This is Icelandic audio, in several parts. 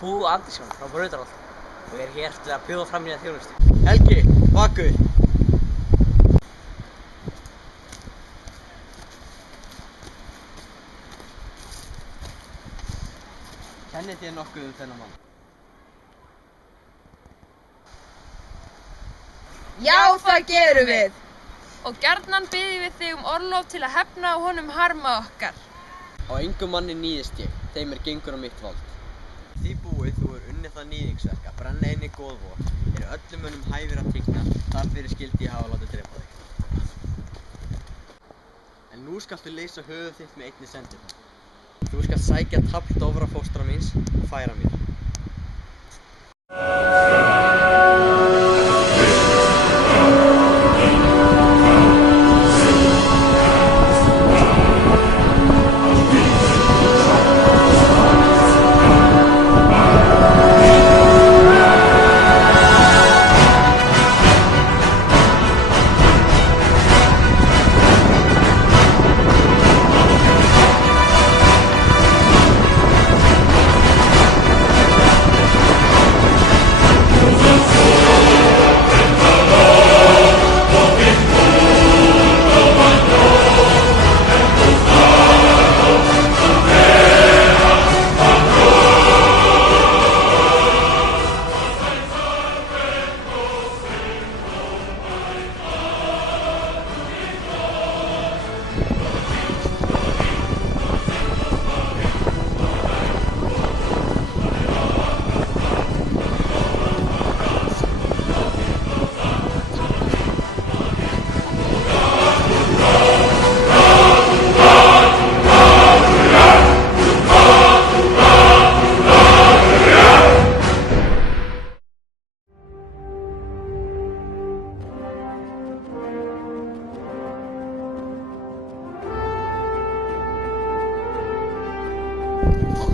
Bú Andersson frá Brautarholt og ég hér til að bjóða fram mína þjónustu. Helgi, bakur! Kennið þér nokkuð þennan mann? Já, það gerum við! Og gjarnan biðjum við þig orlof til að hefna á honum harma okkar. Á engum manni níðist ég, þeim gengur á mitt vald. Því búið þú unnið það níðingsverk að brenna einni góðvor, öllum mönnum hæfir að tyggna, þar fyrir skyldi ég hafa látið drepa þig. En nú skaltu leysa höfuð þitt með einni sendinni. Þú skalt sækja tafl dofra fóstra míns og færa mér.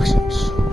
Loksins.